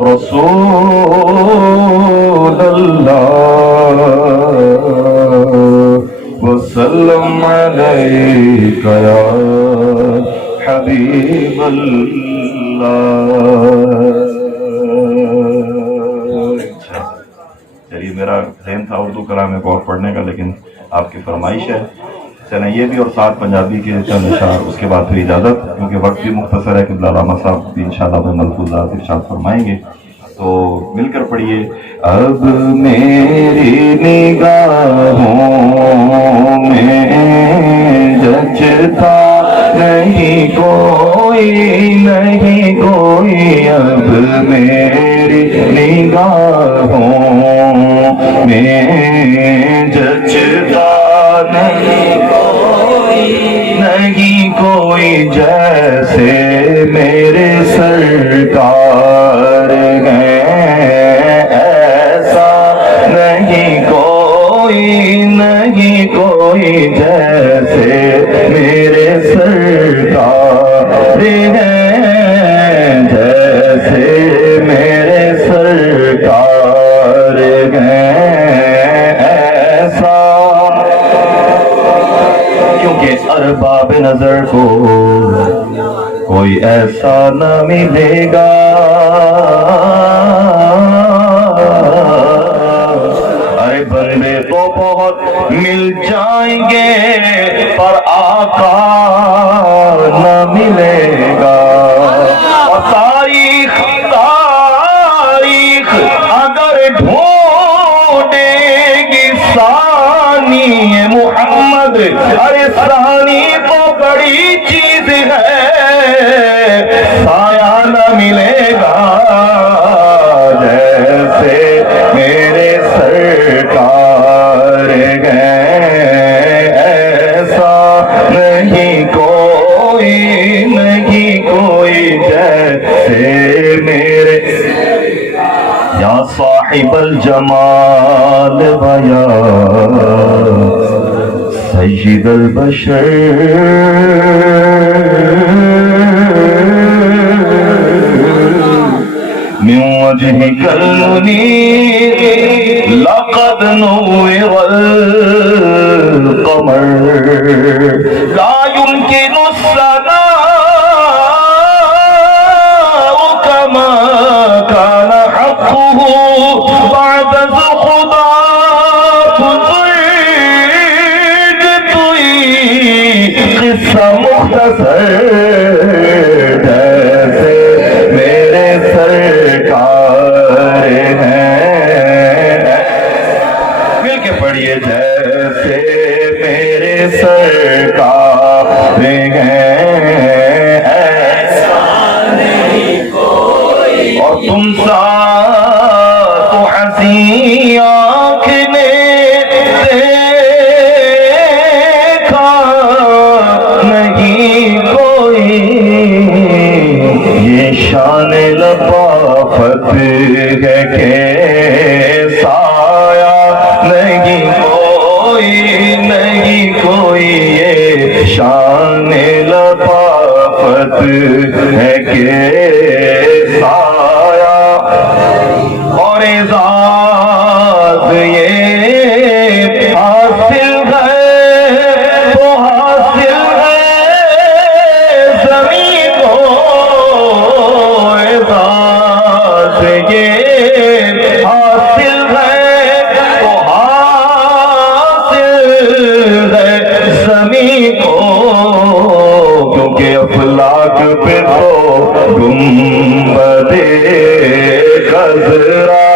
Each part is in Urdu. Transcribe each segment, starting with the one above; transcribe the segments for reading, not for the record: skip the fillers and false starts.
رسول اللہ وسلم علیک یا حبیب اللہ. چلیے میرا ذہن تھا اردو کلام ایک اور پڑھنے کا، لیکن آپ کی فرمائش ہے، چلیں یہ بھی اور ساتھ پنجابی کے چند اشعار، اس کے بعد پھر اجازت، کیونکہ وقت بھی مختصر ہے. قبلہ علامہ صاحب بھی انشاءاللہ میں ملفوظات ارشاد فرمائیں گے، تو مل کر پڑھیے. اب میری نگاہوں میں جچتا نہیں کوئی، نہیں کوئی، اب میری نگاہوں میں جچتا نہیں کوئی، نہیں کوئی، جیسے میرے سرکار ہیں، ایسا نہیں کوئی، نہیں کوئی، جیسے میرے سرکار ہیں، جیسے میرے سرکار ہیں، ایسا. کیونکہ ارباب نظر کو کوئی ایسا نہ ملے گا، ارے بندے تو بہت مل جائیں گے پر آقا نہ ملے گا. اور تاریخ اگر ڈھونڈے گی ثانی محمد، ارے ثانی تو بڑی چیز ہے، سایہ نہ ملے گا، جیسے میرے سرکار ہیں، ایسا نہیں کوئی، نہیں کوئی، جیسے میرے. یا صاحب الجمال ویا سید البشر من وجهك المنير لقد نور القمر لا يمكن الثناء كما كان حقه بعد خدا بزرگ توئی قصہ مختصر جیسے میرے سرکار ہیں. مل کے پڑھیے. جیسے میرے سرکار ہیں ایسا نہیں کوئی، اور تم سا تو حسین آنکھ نے دیکھا نہیں کوئی، یہ شان لطافت ہے کہ سایہ نہیں کوئی، نہیں کوئی، یہ شان لطافت ہے کہ سایہ. اور اعزاز یہ حاصل ہے تو حاصل ہے زمین کو، اعزاز یہ حاصل ہے تو حاصل ہے زمین کو، کیونکہ افلاک پہ تو گنبد خضرا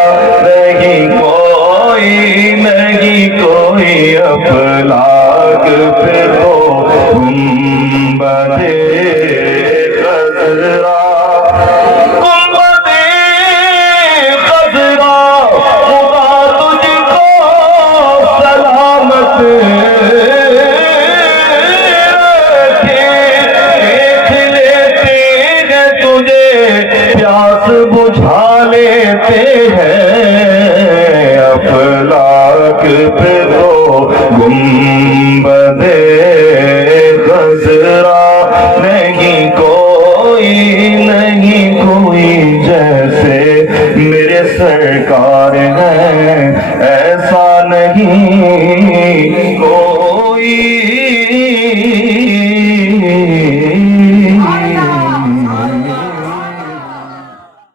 نہیں کوئی، نہیں کوئی، افلاک پہ تو گنبد خضرا، گنبد خضرا، خدا تجھ کو سلامت پیاس بجھا لیتے ہیں، افلاک پہ تو گنبد خضرا سرکار ہیں، ایسا نہیں